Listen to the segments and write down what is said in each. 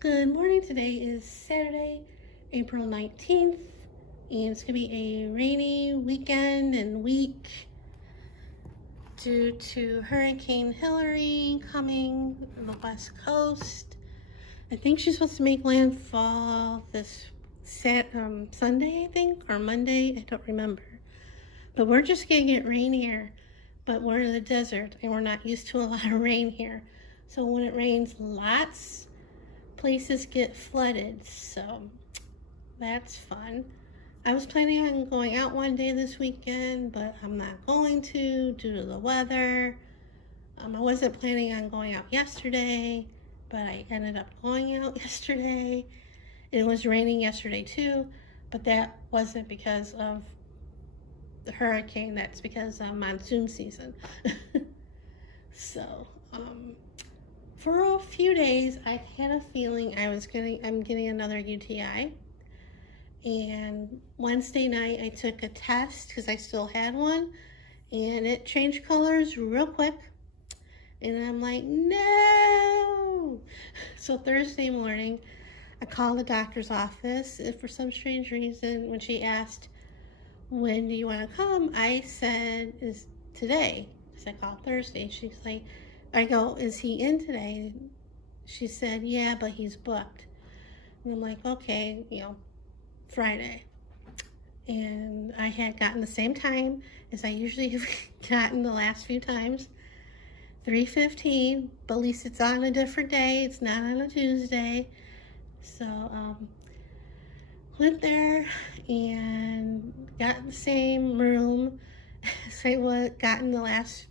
Good morning. Today is Saturday, April 19th, and it's going to be a rainy weekend and week due to Hurricane Hillary coming on the west coast. I think she's supposed to make landfall this Sunday, I think, or Monday. I don't remember. But we're just going to get rain here. But we're in the desert, and we're not used to a lot of rain here. So when it rains lots, places get flooded, so that's fun. I was planning on going out one day this weekend, but I'm not going to due to the weather. I wasn't planning on going out yesterday, but I ended up going out yesterday. It was raining yesterday too, but that wasn't because of the hurricane. That's because of monsoon season. So, for a few days, I had a feeling I'm getting another UTI. And Wednesday night, I took a test because I still had one, and it changed colors real quick. And I'm like, no. So Thursday morning, I called the doctor's office. And for some strange reason, when she asked, when do you want to come? I said, is today. Because I called Thursday. She's like, I go, is he in today? She said, yeah, but he's booked. And I'm like, okay, Friday. And I had gotten the same time as I usually have gotten the last few times, 3:15, but at least it's on a different day. It's not on a Tuesday. So, went there and got the same room as I gotten the last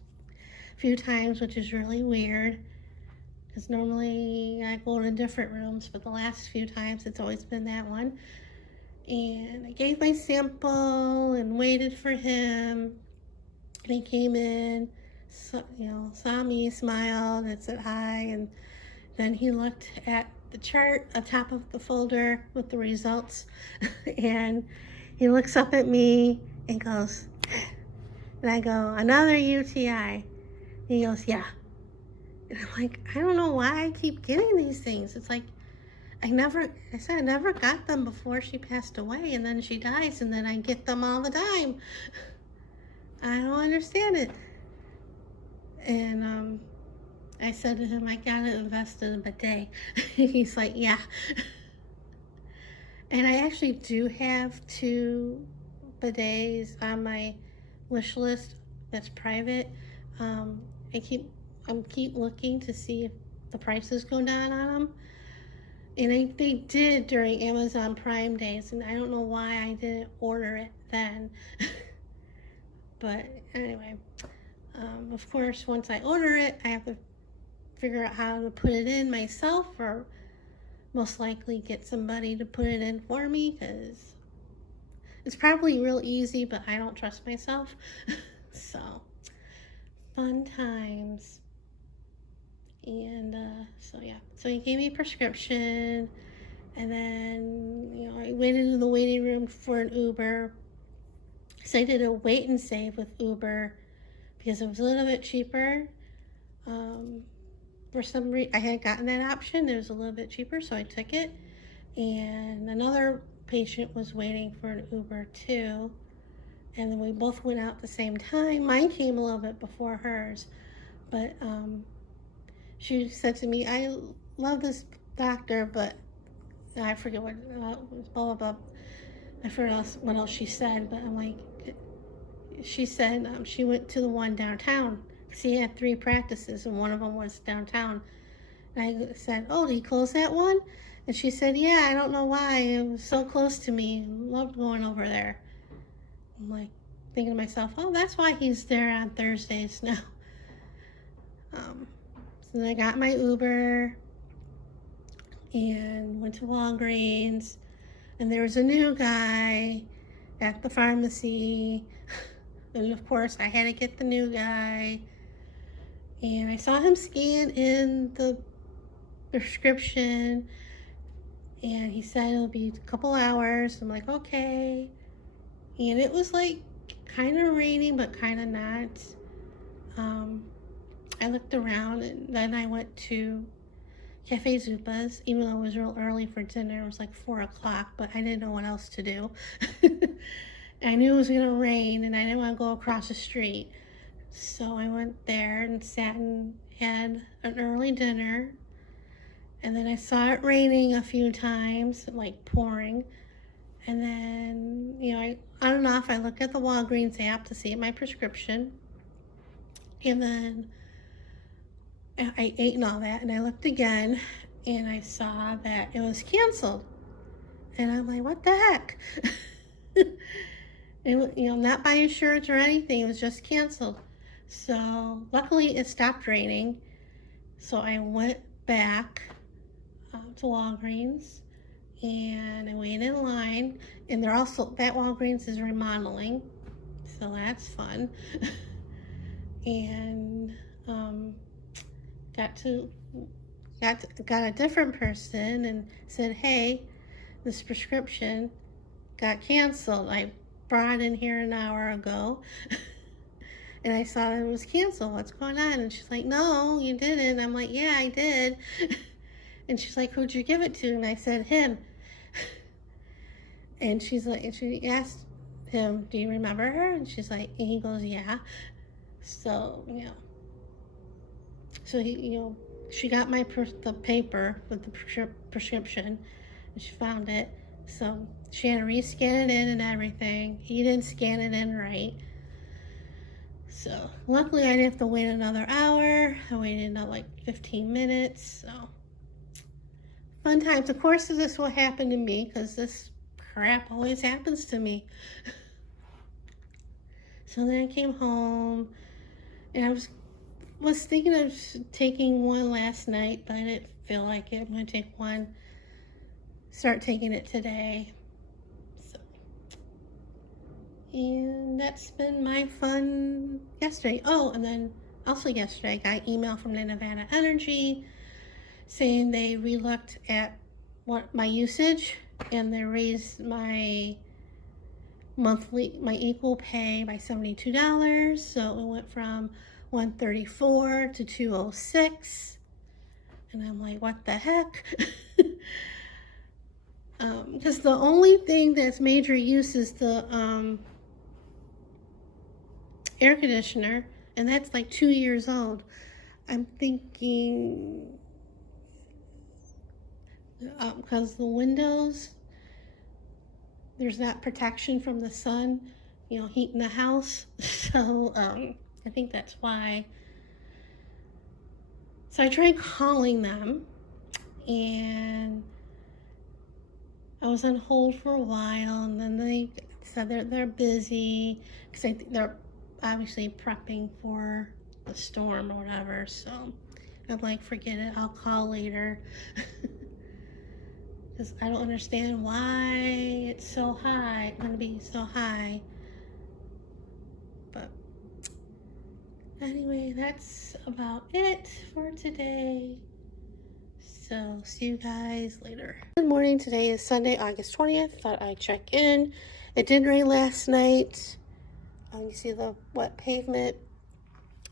few times, which is really weird because normally I go to different rooms, but the last few times it's always been that one. And I gave my sample and waited for him, and he came in, saw me, smiled and said hi, and then he looked at the chart on top of the folder with the results and he looks up at me and goes, and I go, another UTI. He goes, yeah. And I'm like, I don't know why I keep getting these things. It's like, I never got them before she passed away, and then she dies, and then I get them all the time. I don't understand it. And I said to him, I gotta invest in a bidet. He's like, yeah. And I actually do have 2 bidets on my wish list that's private. I keep looking to see if the prices go down on them. And they did during Amazon Prime days, and I don't know why I didn't order it then. But anyway, of course, once I order it, I have to figure out how to put it in myself, or most likely get somebody to put it in for me, because it's probably real easy, but I don't trust myself. So, fun times. And so he gave me a prescription, and then I waited in the waiting room for an Uber. So I did a wait and save with Uber because it was a little bit cheaper. For some reason, I had gotten that option. It was a little bit cheaper, so I took it. And another patient was waiting for an Uber too, and then we both went out at the same time. Mine came a little bit before hers, but she said to me, I love this doctor, but I forget what, blah, blah, blah. I forget what else she said, but I'm like, she said she went to the one downtown. She had 3 practices, and one of them was downtown. And I said, oh, did he close that one? And she said, yeah, I don't know why. It was so close to me. I loved going over there. I'm like, thinking to myself, oh, that's why he's there on Thursdays now. So then I got my Uber and went to Walgreens, and there was a new guy at the pharmacy. And of course, I had to get the new guy. And I saw him scan in the prescription, and he said it'll be a couple hours. I'm like, okay. And it was like kind of raining, but kind of not. I looked around, and then I went to Cafe Zupas, even though it was real early for dinner. It was like 4 o'clock, but I didn't know what else to do. I knew it was going to rain, and I didn't want to go across the street. So I went there and sat and had an early dinner. And then I saw it raining a few times, like pouring. And then, on and off, I look at the Walgreens app to see my prescription. And then I ate and all that, and I looked again, and I saw that it was canceled. And I'm like, what the heck? And, not by insurance or anything, it was just canceled. So luckily it stopped raining. So I went back to Walgreens, and I waited in line. And they're also, that Walgreens is remodeling, so that's fun. And got a different person and said, hey, this prescription got canceled. I brought it in here an hour ago. And I saw that it was canceled. What's going on? And she's like, no, you didn't. I'm like, yeah, I did. And she's like, who'd you give it to? And I said, him. And she's like, and she asked him, do you remember her? And she's like, and he goes, yeah. So, so he, she got the paper with the prescription, and she found it. So she had to rescan it in and everything. He didn't scan it in right. So luckily I didn't have to wait another hour. I waited like 15 minutes. So fun times. Of course, this will happen to me because this crap always happens to me. So then I came home, and I was thinking of taking one last night, but I didn't feel like it. I'm going to take one, start taking it today. So, and that's been my fun yesterday. Oh, and then also yesterday I got an email from the Nevada Energy saying they re-looked at my usage, and they raised my equal pay by $72. So it went from $134 to $206. And I'm like, what the heck? Because the only thing that's major use is the air conditioner, and that's like 2 years old. I'm thinking, because the windows, there's that protection from the sun, heating the house. So I think that's why. So I tried calling them, and I was on hold for a while, and then they said they're busy because I think they're obviously prepping for the storm or whatever. So I'm like, forget it, I'll call later. Because I don't understand why it's so high, going to be so high. But anyway, that's about it for today. So see you guys later. Good morning. Today is Sunday, August 20th. Thought I'd check in. It did rain last night. You see the wet pavement.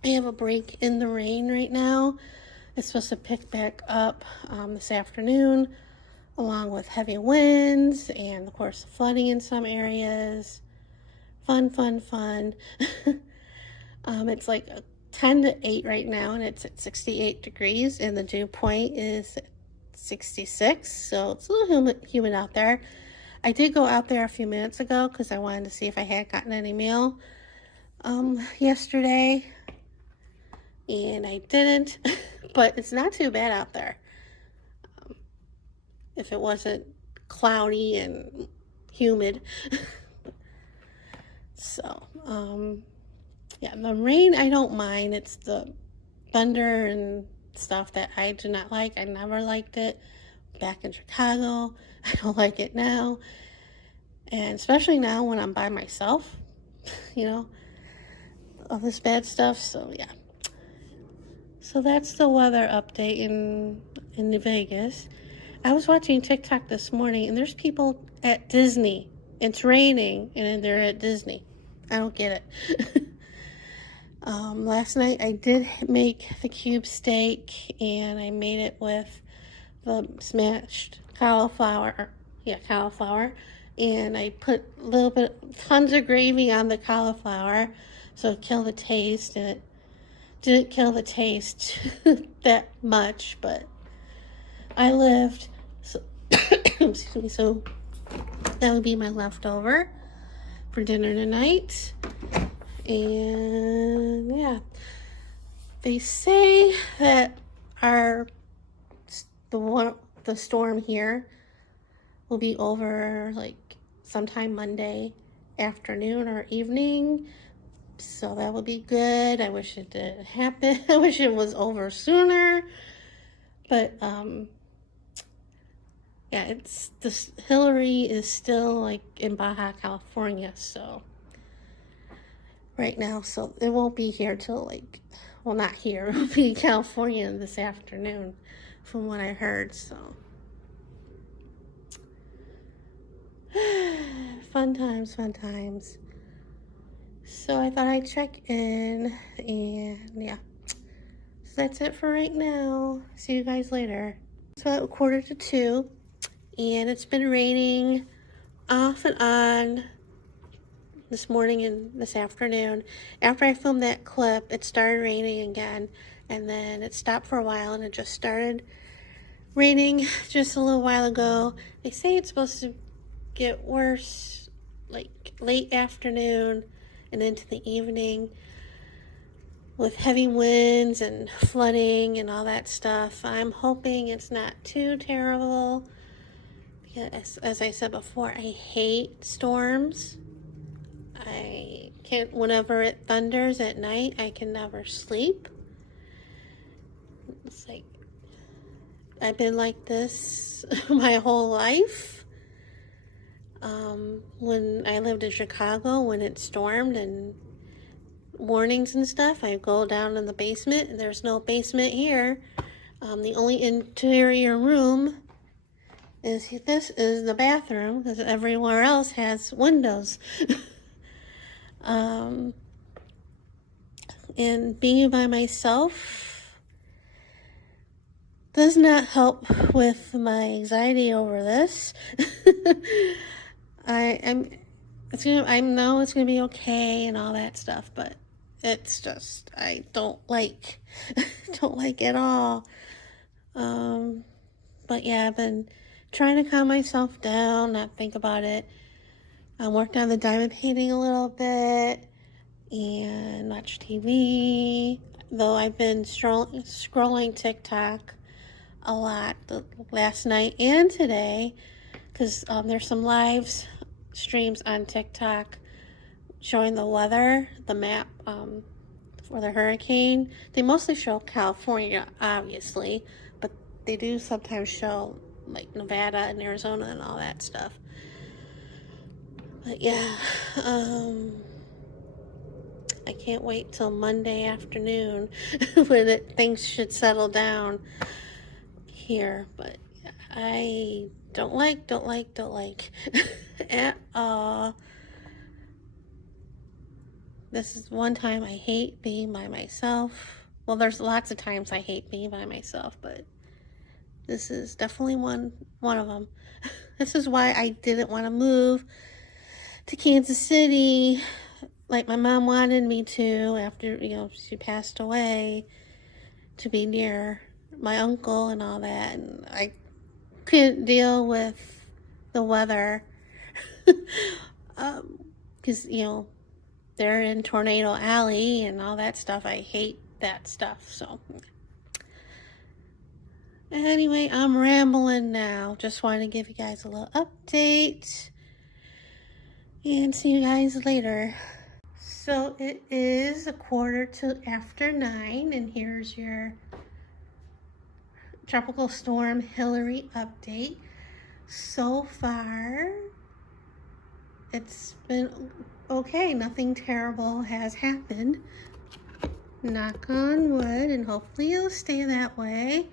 I have a break in the rain right now. It's supposed to pick back up this afternoon, along with heavy winds and, of course, flooding in some areas. Fun. It's like 10 to 8 right now, and it's at 68 degrees, and the dew point is 66, so it's a little humid out there. I did go out there a few minutes ago because I wanted to see if I had gotten any mail yesterday, and I didn't, but it's not too bad out there. If it wasn't cloudy and humid. So, yeah, the rain I don't mind. It's the thunder and stuff that I do not like. I never liked it back in Chicago. I don't like it now. And especially now when I'm by myself, all this bad stuff. So, yeah. So that's the weather update in Vegas. I was watching TikTok this morning, and there's people at Disney. It's raining, and they're at Disney. I don't get it. Last night, I did make the cube steak, and I made it with the smashed cauliflower, and I put tons of gravy on the cauliflower, so it killed the taste, and it didn't kill the taste that much, but I lived. So, excuse me, so that would be my leftover for dinner tonight. And yeah, they say that the storm here will be over like sometime Monday afternoon or evening, so that would be good. I wish it didn't happen. I wish it was over sooner, but yeah, it's this Hillary is still like in Baja California, so right now, so it won't be here till like, well, not here, it'll be in California this afternoon from what I heard. So fun times. So I thought I'd check in, and yeah, so that's it for right now. See you guys later. It's about 1:45, and it's been raining off and on this morning and this afternoon. After I filmed that clip, it started raining again, and then it stopped for a while, and it just started raining just a little while ago. They say it's supposed to get worse like late afternoon and into the evening with heavy winds and flooding and all that stuff. I'm hoping it's not too terrible, because as I said before, I hate storms. I can't, whenever it thunders at night, I can never sleep. It's like, I've been like this my whole life. When I lived in Chicago, when it stormed and mornings and stuff, I go down in the basement, and there's no basement here. The only interior room is the bathroom, because everywhere else has windows. And being by myself does not help with my anxiety over this. I know it's gonna be okay and all that stuff, but it's just, I don't like don't like it all. But yeah, I've been trying to calm myself down, not think about it. I worked on the diamond painting a little bit and watch TV, though I've been scrolling TikTok a lot last night and today, because there's some live streams on TikTok showing the weather, the map for the hurricane. They mostly show California, obviously, but they do sometimes show like Nevada and Arizona and all that stuff. But yeah, I can't wait till Monday afternoon when things should settle down here. But I don't like at all. This is one time I hate being by myself. Well, there's lots of times I hate being by myself, but this is definitely one of them. This is why I didn't want to move to Kansas City like my mom wanted me to after, she passed away, to be near my uncle and all that. And I couldn't deal with the weather because, they're in Tornado Alley and all that stuff. I hate that stuff. So anyway, I'm rambling now. Just wanted to give you guys a little update, and see you guys later. So it is 9:15, and here's your Tropical Storm Hillary update. So far, it's been okay. Nothing terrible has happened. Knock on wood, and hopefully it'll stay that way.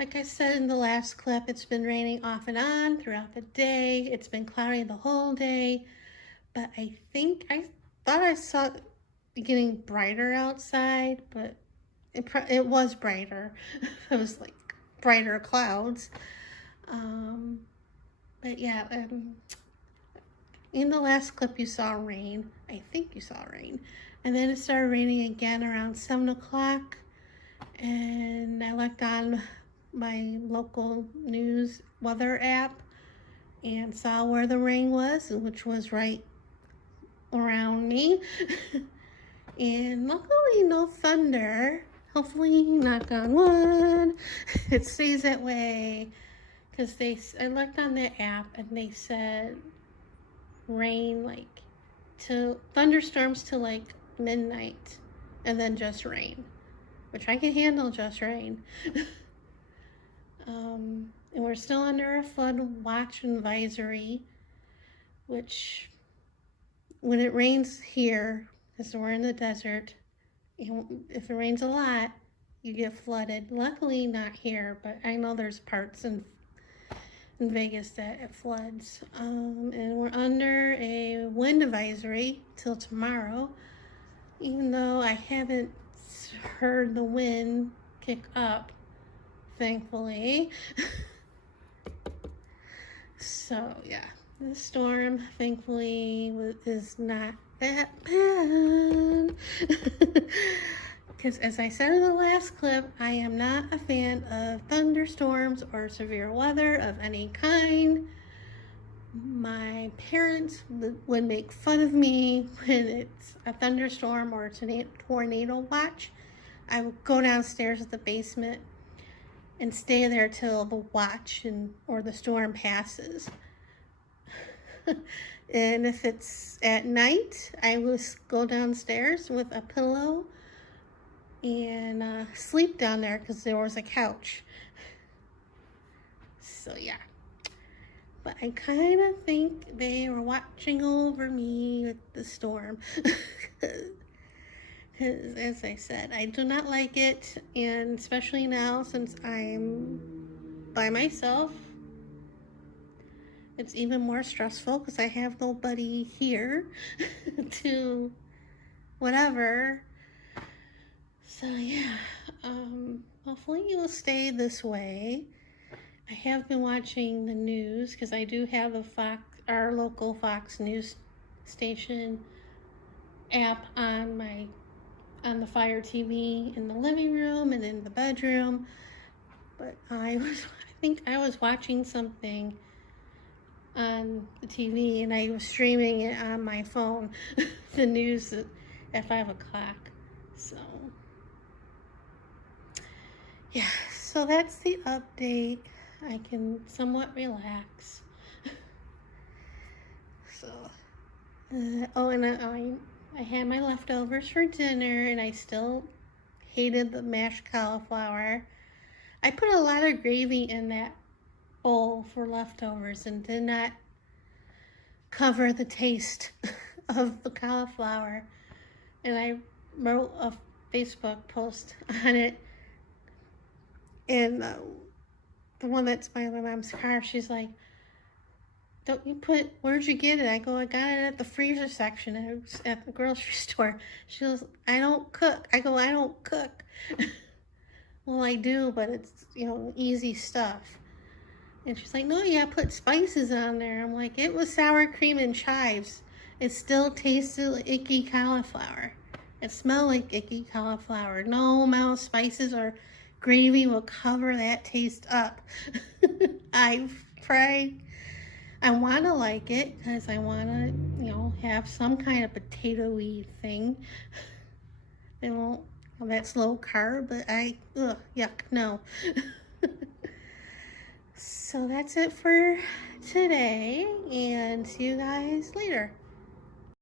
Like I said in the last clip, it's been raining off and on throughout the day. It's been cloudy the whole day, but I thought I saw it getting brighter outside, but it was brighter. I was like, brighter clouds. But yeah, in the last clip you saw rain. I think you saw rain. And then it started raining again around 7 o'clock. And I looked on my local news weather app and saw where the rain was, which was right around me. And luckily no thunder. Hopefully, knock on wood, it stays that way. Because I looked on the app and they said rain like to thunderstorms to like midnight and then just rain, which I can handle just rain. And we're still under a flood watch advisory, which when it rains here, because we're in the desert, if it rains a lot, you get flooded. Luckily not here, but I know there's parts in Vegas that it floods. And we're under a wind advisory till tomorrow, even though I haven't heard the wind kick up, thankfully. So yeah, the storm thankfully is not that bad. Because as I said in the last clip, I am not a fan of thunderstorms or severe weather of any kind. My parents would make fun of me when it's a thunderstorm or a tornado watch. I would go downstairs at the basement and stay there till the watch or the storm passes. And if it's at night, I will go downstairs with a pillow and sleep down there because there was a couch. So yeah, but I kind of think they were watching over me with the storm. Because as I said, I do not like it, and especially now since I'm by myself, it's even more stressful because I have nobody here to whatever. So yeah, hopefully it will stay this way. I have been watching the news because I do have our local Fox News station app on the Fire TV in the living room and in the bedroom. But I think I was watching something on the TV and I was streaming it on my phone, the news at 5 o'clock. So yeah, so that's the update. I can somewhat relax. So, oh, and I had my leftovers for dinner, and I still hated the mashed cauliflower. I put a lot of gravy in that bowl for leftovers and did not cover the taste of the cauliflower. And I wrote a Facebook post on it. And the one that's by my mom's car, she's like, don't you where'd you get it? I go, I got it at the freezer section at the grocery store. She goes, I don't cook. I go, I don't cook. Well, I do, but it's, easy stuff. And she's like, no, yeah, put spices on there. I'm like, it was sour cream and chives. It still tasted like icky cauliflower. It smelled like icky cauliflower. No amount of spices or gravy will cover that taste up. I've tried. I want to like it because I want to, have some kind of potato-y thing. That's low carb, but yuck, no. So that's it for today, and see you guys later.